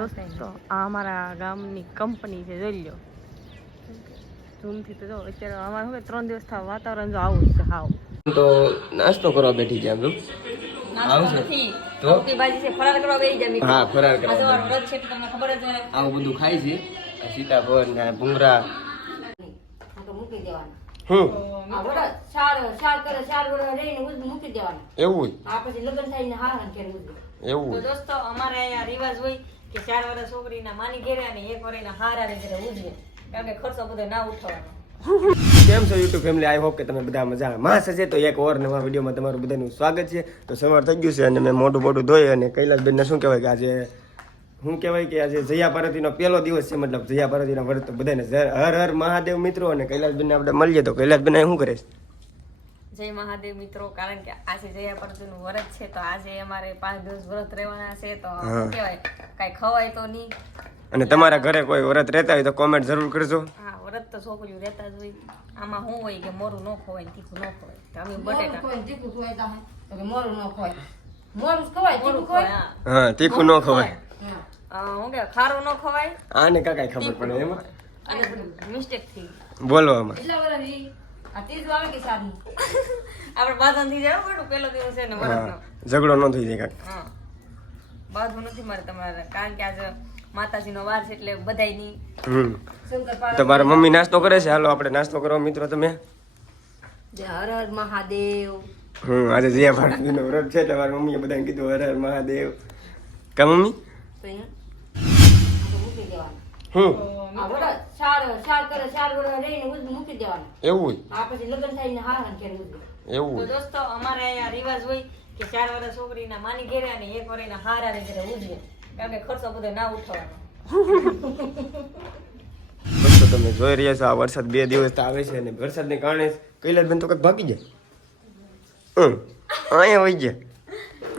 દોસ્તો આ અમારા ગામની કંપની છે, જોઈ લો ઝૂમથી. તો જો અત્યારે અમારે શું 3 દિવસ થવા વાતાવરણ જો આવું છે હાવ. તો નાસ્તો કરવા બેઠી ગયા તું આવશે તો કે ભાજી છે ફરાર કરવા બેહી જાય. હા, ફરાર કરવા. આ જો વ્રત છે તમને ખબર જ છે. આવું બધું ખાય છે સીતાફળ ને ભૂંગરા તો મૂકી દેવાના. હું આ વરસ શાર કરે શાર વરસ રહીને મૂકી દેવાના. એવું આ પછી લગ્ન થઈને હારણ કે મૂકી. તો એવું દોસ્તો અમારે અહીંયા રિવાજ હોય કે 4 વર્ષ છોકરીના માની ઘેરે અને 1 વર્ષના હારાને ઘરે ઉજવે, કારણ કે ખર્ચો બધો ના ઉઠાવવાનો. કેમ છો યુટ્યુબ ફેમિલી? આઈ હોપ કે તમે બધા મજામાં હશે. તો એક ઓર નવા વિડીયોમાં તમારું બધાનું સ્વાગત છે. તો સવાર થઈ ગયું છે અને મેં મોઢું ધોઈ અને કૈલાસબેનને શું કહેવાય કે આજે શું કહેવાય કે આજે જયા પાર્વતીનો પહેલો દિવસ છે, મતલબ જયા પાર્વતીના વ્રત. તો બધાને હર હર મહાદેવ મિત્રો. અને કૈલાસબેનને આપણે મળીએ તો કૈલાસબેન શું કરે છે? જય મહાદેવ મિત્રો, કારણ કે આજે જયા પાર્વતીનું વ્રત છે, તો આજે અમારે 5 દિવસ વ્રત રહેવાના છે. તો શું કહેવાય કાંઈ ખવાય તો નહીં. અને તમારા ઘરે કોઈ વ્રત રહેતા હોય તો કોમેન્ટ જરૂર કરજો. હા, વ્રત તો છોકરીઓ રહેતા જ હોય. આમાં શું હોય કે મોરું ન ખવાય, તીખું ન ખવાય. તો અમે બટેટા કોઈ તીખું ખવાય તો તો કે મોરું ન ખવાય. મોરું ખવાય તીખું ખવાય. હા, તીખું ન ખવાય. હું કે ખારું ન ખવાય આને કાંઈ ખબર પડે એમાં અને મિસ્ટેક થઈ બોલવામાં. એટલા વર્ષ આ ત્રીજું આવે કે સારું આપણે બાંધણ થઈ જાય પડું પહેલો દિવસ છે ને વ્રતનો. ઝઘડો ન થઈ જાય કાંઈ. હા, બાંધવું નથી મારે તમારે, કારણ કે આજે માતાજીનો વાર છે એટલે બધાયની. શંકર તો મારા મમ્મી નાસ્તો કરે છે. હાલો આપણે નાસ્તો કરો મિત્રો. તમે જય હર હર મહાદેવ. આજે જયા પાર્વતીનો વ્રત છે એટલે મારા મમ્મીએ બધાને કીધું હર હર મહાદેવ. કા મમ્મી? તો અહીંયા તો મૂકી દેવાના. આ વરસ શાર કરે શાર વરસ રહીને મૂકી દેવાના. એવું આ પછી લગ્ન થઈને હારણ કે મૂકી. તો એવું દોસ્તો અમારે અહીંયા રિવાજ હોય કે 4 વર્ષ છોકરીના માની ઘેરે અને 1 વર્ષના હારાને ઘરે ઉજવે, કારણ કે ખર્ચો બધો ના ઉઠાવવાનો. તો તમે જોઈ રહ્યા છો આ વરસાદ 2 દિવસ આવે છે અને વરસાદને કારણે કૈલાસબેન તો કંઈક ભાગી જાય. અહીંયા વહી ગયા.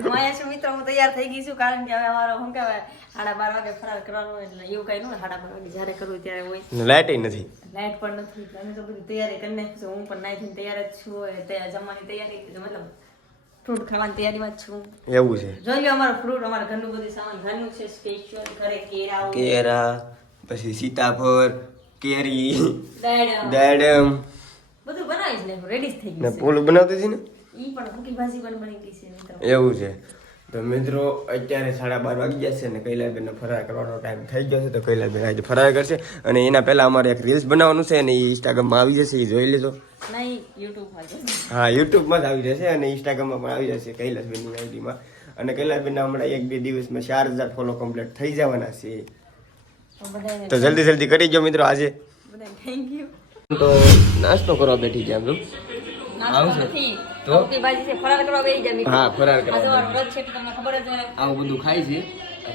હું અહીંયા છું મિત્રો, હું તૈયાર થઈ ગઈ છું, કારણ કે હવે અમારો શું કહેવાય 12:30 વાગે ફરાર કરવાનો, એટલે એવું કઈ ન હોય. 12:30 વાગે જ્યારે કરવું ત્યારે હોય. લાઇટ નથી. લાઈટ પણ નથી, અમે તો બધી તૈયારી કરી નાખી છે. હું પણ નાઈથી તૈયાર જ છું. ત્યાં જમવાની તૈયારી, મતલબ ફ્રૂટ ખાવાની તૈયારીમાં જ છું. એવું છે. જોઈ લો અમારું ફ્રૂટ, અમારા ઘરનું બધું સામાન ઘરનું છે. સ્પેશિયલ ઘરે કેરા, પછી સીતાફળ, કેરી, દાડમ દાડમ બધું બનાવી જ નાખ્યું, રેડી જ થઈ ને ગયું છે. પોલું બનાવતી હતી ને ઈ પણ સૂકી ભાજી પણ બની ગઈ છે મિત્રો. એવું છે. તો મિત્રો અત્યારે 12:30 વાગી ગયા છે અને કૈલાસબેનને ફરાર કરવાનો ટાઈમ થઈ ગયો છે. તો કૈલાસબેન આજે ફરાર કરશે અને એના પહેલા અમારે એક રીલ્સ બનાવવાનું છે અને એ ઇન્સ્ટાગ્રામમાં આવી જશે. એ જોઈ લેજો. નહીં, યુટ્યુબમાં જો. હા, યુટ્યુબમાં જ આવી જશે અને ઇન્સ્ટાગ્રામમાં પણ આવી જશે કૈલાસબેનની આઈડીમાં. અને કૈલાસબેનના હમણાં 1-2 દિવસમાં 4000 ફોલો કમ્પ્લીટ થઈ જવાના છે. તો બધાને તો જલ્દી કરી જો મિત્રો. આજે બધાને થેન્ક યુ. તો નાસ્તો કરવા બેઠી ગયા તું નાસ્તો નથી તો સૂકી ભાજી છે ફરાર કરવા બેહી જાય મિત્રો. હા, ફરાર આ કરવા. જો વ્રત છે તો તમને ખબર જ છે. આવું બધું ખાય છે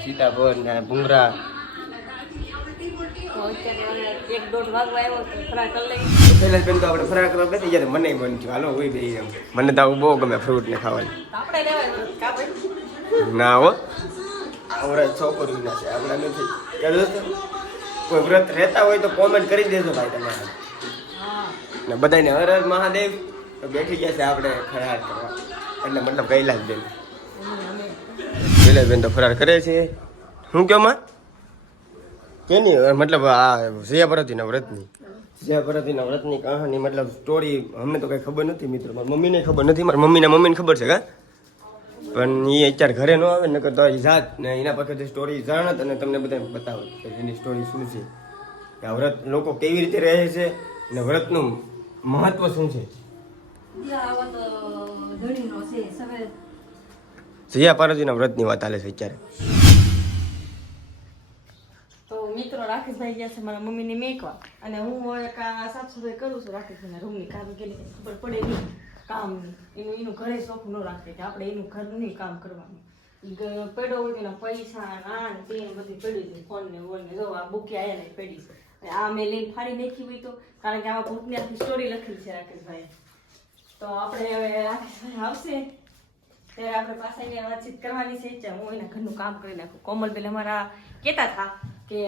સીતાફળ ને ભૂંગરા. તો અત્યારે 1-1.5 વાગવા આવ્યો તો ફરાર કરી લઈએ. કૈલાસબેન તો આપણે ફરાર કરવા બેસી ગયા. મને મન થયું હાલો હોય બે. મને તો આવું બહુ ગમે ફ્રૂટ ને ખાવાની. તો આપણે લેવાય વ્રત, કા ભાઈ? ના હો, આવડા છોકરીના છે આપણા નથી. કે દોસ્તો કોઈ વ્રત રહેતા હોય તો કોમેન્ટ કરી દેજો ભાઈ તમારે. હા, ને બધાને હર હર મહાદેવ. તો બેઠી ગયા છે આપણે ફરાર કરવા, એટલે મતલબ કૈલાસબેન. કૈલાસબેન તો ફરાર કરે છે. શું કહો માં કેની મતલબ આ જયા પાર્વતીના વ્રતની કહાની, મતલબ સ્ટોરી અમને તો કઈ ખબર નથી મિત્રો. મારી મમ્મીને ખબર નથી. મારી મમ્મીને ખબર છે કા, પણ એ અત્યારે ઘરે ન આવે નકર તો એ જાત ને એના પાસેથી સ્ટોરી જાણત અને તમને બધા બતાવે કે એની સ્ટોરી શું છે, કે આ વ્રત લોકો કેવી રીતે રહે છે અને વ્રતનું મહત્વ શું છે. જયા પાર્વતીના વ્રતની વાત ચાલે છે અત્યારે. તો મિત્રો રાકેશભાઈ ગયા છે મારા મમ્મીને મેકવા, અને હું હવે સાફ સફાઈ કરું છું રાકેશભાઈના રૂમની, કારણ કે ખબર પડે નહીં કામની. એનું ઘરે શોખ ન રાખે કે આપણે એનું ઘરનું કામ કરવાનું. પડ્યો હોય એના પૈસા આ ને તે બધી પડી છે, ફોન ને વોન ને. જો આ બુકી આયા ને પડી છે. આ મેં લઈને ફાડી નાખી હોય તો, કારણ કે આમાં બુકની આખી સ્ટોરી લખેલી છે રાકેશભાઈ. તો આપણે હવે રાકેશભાઈ આવશે ત્યારે આપણે પાછા અહીંયા વાતચીત કરવાની છે. હું એના ઘરનું કામ કરી નાખું. કોમલબેન અમારા કહેતા હતા કે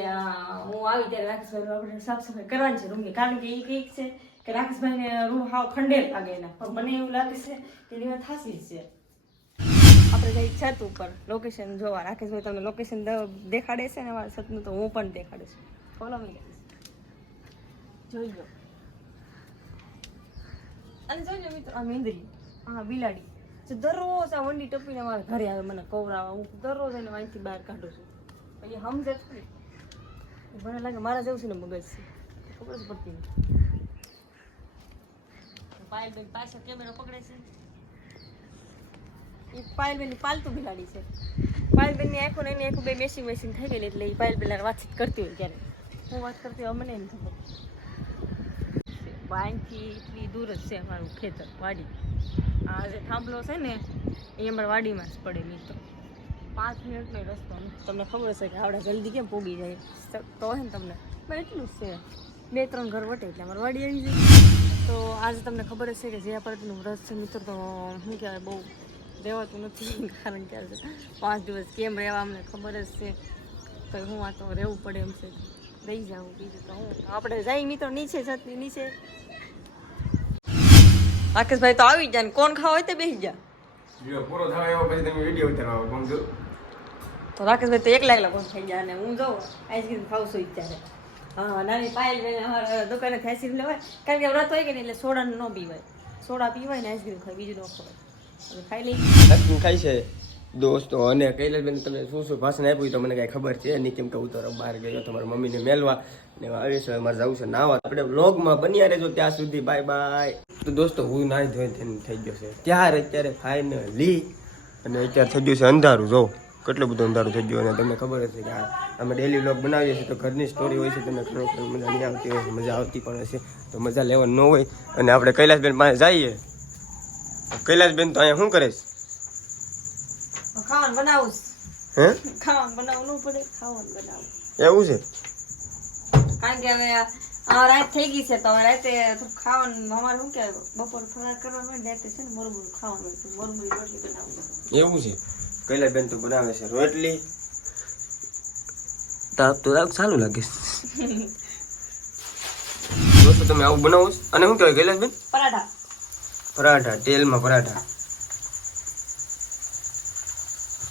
હું આવી ત્યારે રાકેશભાઈ આપણે સાફ સફાઈ કરવાની છે રૂમની, કારણ કે એ કંઈક છે કે રાકેશભાઈને રૂમ હાવ ખંડેર લાગે એના, પણ મને એવું લાગે છે કે એની વાત થાસી છે. આપણે જઈ છત ઉપર લોકેશન જોવા. રાકેશભાઈ તમને લોકેશન દેખાડે છે ને અમારા છતનું, તો હું પણ દેખાડીશ. ફોલો મી જોઈ લો. અને જોઈ લો મિત્રો, આ મીંદરી, હા બિલાડી જે દરરોજ આ વંડી ટપીને મારા ઘરે આવે મને કવરાવા. હું દરરોજ એને વાંચી બહાર કાઢું છું. પછી સમજે થોડી, મને લાગે મારા જેવું છે ને મગજ છે, ખબર જ પડતી નહીં. પાયલબેન પાછળ કેમેરો પકડે છે. એ પાયલબેનની પાલતુ બિલાડી છે. પાયલબેનની આંખો ને એની આંખો બે મેસિંગ થઈ ગયેલી, એટલે એ પાયલબેન વાતચીત કરતી હોય ત્યારે હું વાત કરતી હોય મને એમ ખબર. બાંયથી એટલી દૂર જ છે અમારું ખેતર, વાડી. આ જે થાંભલો છે ને એ અમારા વાડીમાં જ પડે મિત્રો. 5 મિનિટનો રસ્તો. તમને ખબર હશે કે આવડે જલ્દી કેમ પોગી જાય તો હે ને તમને પણ એટલું જ છે. 2-3 ઘર વટે એટલે અમારી વાડી આવી જાય. તો આજે તમને ખબર હશે કે જે પાર્ટીનું વ્રત છે મિત્રો, તો શું કહેવાય બહુ રહેવાતું નથી. કારણ કે આજે 5 દિવસ કેમ રહેવા અમને ખબર જ છે. તો હું આ તો રહેવું પડે એમ છે, રહી જાઉં. બીજું તો હું આપણે જઈ મિત્રો નીચે, છતની નીચે. રાકેશભાઈ તો આવી જાય ને કોણ ખાવા હોય તો બેસી જા. પૂરો થાય એવો પછી તમે વિડીયો ઉતારવા ગમજો. તો રાકેશભાઈ તો એકલા કોણ થઈ જાય, અને હું જાઉં આઈસ્ક્રીમ ખાઉં છું અત્યારે. હા, નાની પાયલ દુકાને આઈસ્ક્રીમ લેવાય, કારણ કે વ્રત હોય કે નહીં એટલે સોડા ન પીવાય. સોડા પીવાય ને આઈસ્ક્રીમ ખાય, બીજું ન ખવાય. ખાઈ લઈ આઈસ્ક્રીમ ખાઈ છે દોસ્તો. અને કૈલાસબેન તમે શું ભાષણ આપ્યું તો મને કાંઈ ખબર છે નહીં, કેમ કે હું તો બહાર ગયો તમારા મમ્મીને મેલવા ને આવી છે. અમારે જવું છે નાવા. આપણે વ્લોગમાં બન્યા રહેજો ત્યાં સુધી. Bye bye. તો દોસ્તો હું નાહી ધોઈને થઈ ગયો છે ત્યાર અત્યારે ફાઇનલી. અને અત્યારે થઈ ગયું છે અંધારું. જો કેટલું બધું અંધારું થઈ ગયું. અને તમને ખબર હશે કે અમે ડેલી વ્લોગ બનાવીએ છીએ તો ઘરની સ્ટોરી હોય છે, તમને ખબર મજા નહીં આવતી હોય, મજા આવતી પણ હશે તો મજા લેવાની ન હોય. અને આપણે કૈલાસબેન પાસે જઈએ. કૈલાસબેન તો અહીંયા શું કરે છે? ખાવાનું બનાવું. હે ખાવાનું બનાવવું ન પડે, ખાવાનું બનાવું એવું છે. કારણ કે હવે આ રાત થઈ ગઈ છે તો હવે રાતે ખાવાનું અમારે શું કહેવાય બપોર ફરાર કરવાનું હોય ને રાતે છે ને મોરમુરું ખાવાનું હોય તો મોરમુરી રોટલી બનાવું. એવું છે. કૈલાસબેન તો બનાવે છે રોટલી. તાપ તો સારું લાગે દોસ્તો. તમે આવું બનાવો છો? અને શું કહેવાય કૈલાસબેન? પરાઠા. પરાઠા, તેલમાં પરાઠા.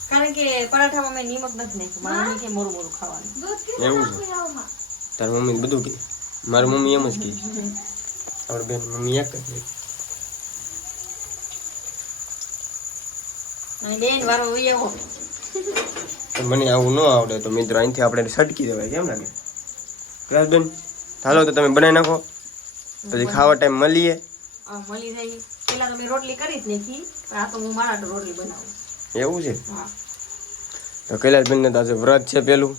કારણ કે પરાઠામાં મેં નિમક નથી નાખ્યું. મારી મમ્મી કે મોરું મોરું ખાવાનું. એવું છે. તારી મમ્મી બધું કે મારી મમ્મી એમ જ કે આપડે બેન મમ્મી એક જ બેન વારો એવો. મને આવું ન આવડે તો મિત્રો અહીંથી આપણે સટકી દેવાય. કેમ લાગે કૈલાસબેન? ચાલો તો તમે બનાવી નાખો, પછી ખાવા ટાઈમ મળીએ. મળી જાય. પેલા તો મેં રોટલી કરી જ નાખી, પણ આ તો હું મારા રોટલી બનાવું. એવું છે. હા. તો કૈલાસબેન ને તો આજે વ્રત છે પેલું.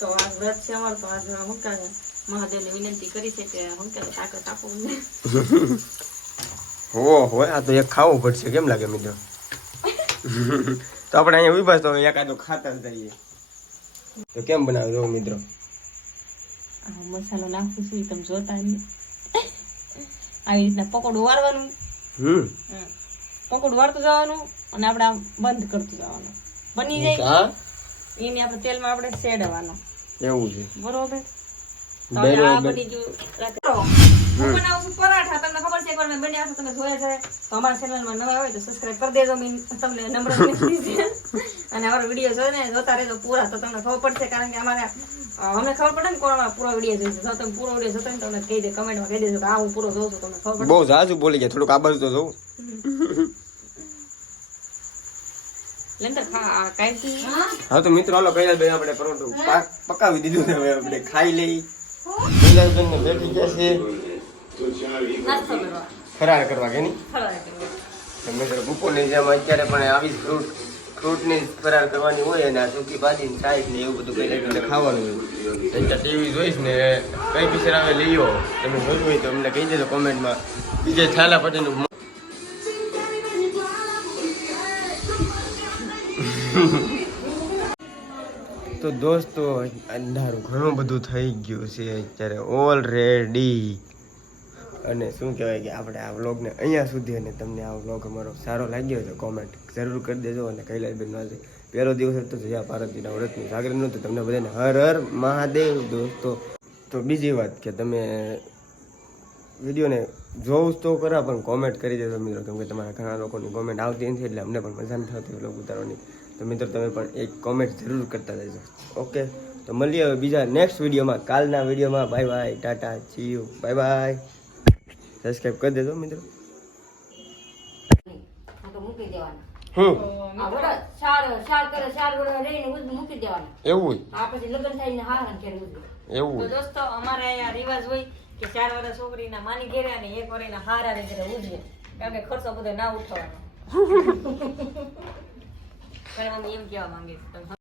તો આ વ્રત છે અમારું. તો આજે હું કહે મહાદેવને વિનંતી કરી છે કે હું કહે તાકાત આપો મને. હોય આ તો એક ખાવું પડશે. કેમ લાગે મિત્રો? તો આપણે અહીંયા ઉભા તો એકાદો ખાતા જ જઈએ. તો કેમ બનાવે જો મિત્રો? મસાલો નાખું છું તમે જોતા નહીં. આવી રીતના પકોડું વાળવાનું. પકોડું વાળતું જવાનું અને આપણે આમ બંધ કરતું જવાનું. બની જાય એને આપણે તેલમાં આપણે શેડવાનું. એવું છે. બરોબર. તો આ બની ગયું. હું બનાવું છું પરાઠા. તમને ખબર છે એકવાર મેં બનાવ્યા છે, તમે જોયા છે તો અમારા ચેનલમાં નવા હોય તો સબસ્ક્રાઇબ કરી દેજો. તમને નમ્ર વિનંતી છે. અને અમારો વિડીયો જોઈને જોતા રહેજો પૂરા, તો તમને ખબર પડશે. કારણ કે અમારે અમને ખબર પડે ને કોણ પૂરો વિડીયો જોઈશે. જો તમે પૂરો વિડીયો જોતા ને તમને કહી દે, કમેન્ટમાં કહી દેજો કે આ હું પૂરો જોઉં છું. તમને ખબર પડે. બહુ ઝાઝુ બોલી ગયા, થોડુંક આ બાજુ તો જોઉં. હા તો મિત્રો હાલો કૈલાસબેન આપણે પરોઠું પકાવી દીધું છે, હવે આપણે ખાઈ લઈ. કૈલાસબેન ને બેઠી ગયા છે ફરાર કરવા કે નહીં? મિત્રો બપોરની જેમ અત્યારે પણ આવી ફ્રૂટની ફરાર કરવાની હોય અને આ સૂકી ભાજી ને ચાય ને એવું બધું કૈલાસબેન ખાવાનું હોય. અત્યારે ટીવી જોઈશ ને કઈ પિક્ચર આવે લઈઓ તમે જોયું હોય તો અમને કહી દેજો કોમેન્ટમાં. વિજય થાલાપતિનું તો દોસ્તો અંધારું ઘણું બધું થઈ ગયું છે અત્યારે ઓલરેડી. અને શું કહેવાય કે આપણે આ વ્લોગને અહીંયા સુધી, અને તમને આ વ્લોગ અમારો સારો લાગ્યો તો કોમેન્ટ જરૂર કરી દેજો. અને કૈલાસબેન આજે પહેલો દિવસ હતો જયા પાર્વતીના વ્રતનું જાગરણ, તો તમને બધાને હર હર મહાદેવ દોસ્તો. તો બીજી વાત કે તમે વિડીયોને જોઉં તો કરા પણ કોમેન્ટ કરી દેજો મિત્રો, કેમ કે તમારા ઘણા લોકોની કોમેન્ટ આવતી નથી એટલે અમને પણ મજા નથી થતી વ્લોગ ઉતારવાની. તો મિત્રો તમે પણ એક કોમેન્ટ જરૂર કરતા રહેજો. ઓકે, તો મળીએ હવે બીજા નેક્સ્ટ વિડીયોમાં, કાલના વિડીયોમાં. Bye bye, Tata, C you, bye bye. Subscribe કરી દેજો મિત્રો. આ તો મૂકી દેવાના. હમ આ વરસ ચાર વરસ રહીને ઉજવી મૂકી દેવાના. એવું આ પછી લગ્ન થઈને હારા ઘેર ઉજવી. એવું તો દોસ્તો અમારે અહીંયા રિવાજ હોય કે 4 વર્ષ છોકરીના માની ઘેરે અને 1 વર્ષના હારા ને ઘરે ઉજવે, કારણ કે ખર્ચો બધો ના ઉઠાવવાનો. પણ મમ્મી એમ કહેવા માંગે છે તમે